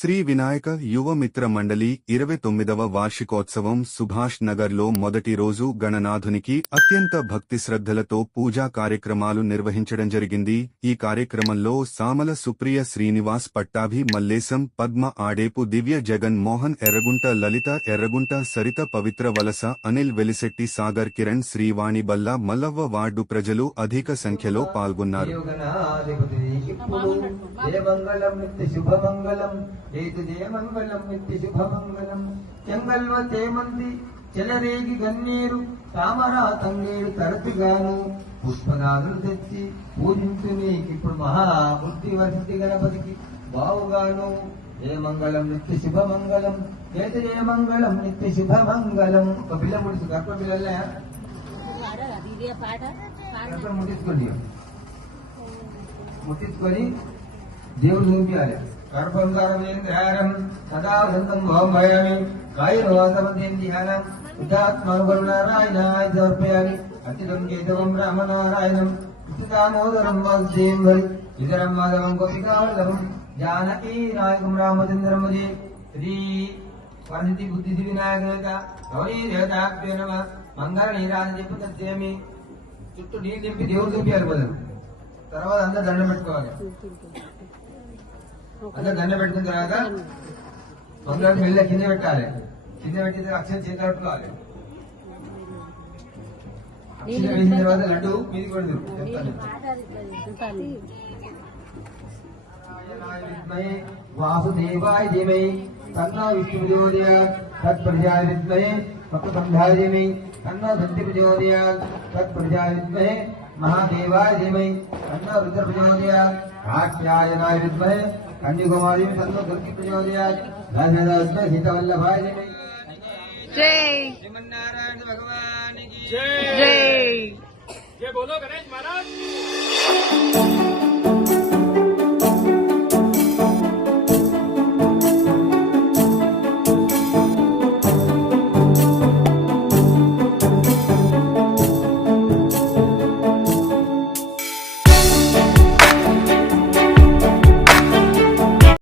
శ్రీ వినాయక యువ మిత్ర మండలి ఇరవై తొమ్మిదవ వార్షికోత్సవం సుభాష్ నగర్లో మొదటి రోజు గణనాథునికి అత్యంత భక్తి శ్రద్ధలతో పూజా కార్యక్రమాలు నిర్వహించడం జరిగింది. ఈ కార్యక్రమంలో సామల సుప్రియ శ్రీనివాస్ పట్టాభి మల్లేశం పద్మ ఆడేపు దివ్య జగన్ మోహన్ ఎర్రగుంట లలిత ఎర్రగుంట సరిత పవిత్ర వలస అనిల్ వెలిశెట్టి సాగర్ కిరణ్ శ్రీవాణి బల్ల మల్లవ్వ వార్డు ప్రజలు అధిక సంఖ్యలో పాల్గొన్నారు. ఇప్పుడు జయమంగళం నిత్య శుభమంగళం ఏతు జయమంగళం నిత్య శుభమంగళం. చెంగల్వ చేమంతి చెలరేగి గన్నీరు తామర తంగేడు తరచుగాను. పుష్పనాదులు తెచ్చి పూజించు నీకిప్పుడు మహాబుద్ధి వసతి గణపతికి బావుగాను. జయమంగళం నిత్య శుభమంగళం ఏతు జయమంగళం నిత్య శుభమంగళం. ఒక పిల్ల ముడిచి గర్భ పిల్లలే గర్భం ముట్టించుకోండి ముట్టించుకొని దేవుడు చూపించాలి గర్భంగారం సదా వసంతం భవమయామి కాయరోసమదేం ధ్యానం ఉదాత్మగురునారాయణాయ సమర్పయామి అతిరం కేతవం రామనారాయణం దామోదరం వాసుదేవం హరి ఇతరం మాధవం గోపికావల్లభం జానకీ నాయకం రామచంద్రం భజే శ్రీ వరసిద్ధి బుద్ధి వినాయక గౌరీ దేవతాభ్యో నమ మంగళ నీరాజ చెప్పు తస్సేమి చుట్టూ నీళ్ళు చెప్పి దేవుడు చూపించారు బదులు. తర్వాత అందరు దండం పెట్టుకోవాలి అందరు దండం పెట్టుకున్న తర్వాత మంగళ మెల్ల కింద పెట్టాలి కింద పెట్టిన అక్షరం చేతి పట్టుకోవాలి అక్షరం వేసిన తర్వాత లడ్డు మీదికి పడదు చెప్తాను నారాయణాయ విద్మహే వాసుదేవాయ ధీమహి తన్నో విష్ణు ప్రచోదయాత్ తత్ప్రజాయ విద్మహే వక్రతుండాయ ధీమహి తన్నో దంతి महादेवाय धीमहि। अन्ना रुद्र प्रचोदयात् कात्यायनाय विद्महे। कन्याकुमारी तन्नो दुर्गी प्रचोदयात्। धनदास्मै सीतावल्लभाय धीमहि। जय। श्रीमन्नारायण भगवान की जय। जय। ये बोलो गणेश महाराज।